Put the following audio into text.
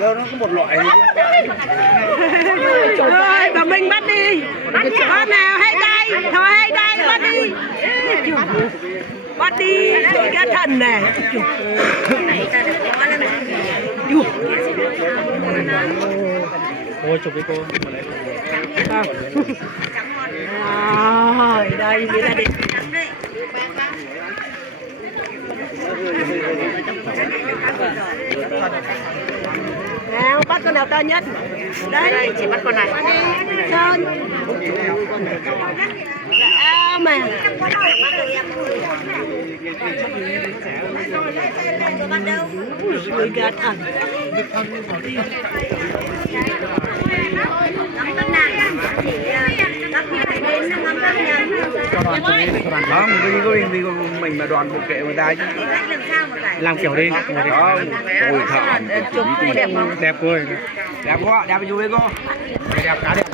Đâu nó có một loại ơi bà Minh bắt đi, con nào hay đây thôi, hay đây bắt đi, bắt đi cái thần này. cô chụp với cô rồi đây người ta đi. Nào bắt con nào to nhất. Đây chỉ bắt con này. Sơn. Mà. Người gạt ẩn. không vì mình mà đoàn một kệ người ta chứ làm kiểu đi đó ôi thợ đẹp cô ơi. Đẹp quá, đẹp chú với cô. Đẹp cá đẹp.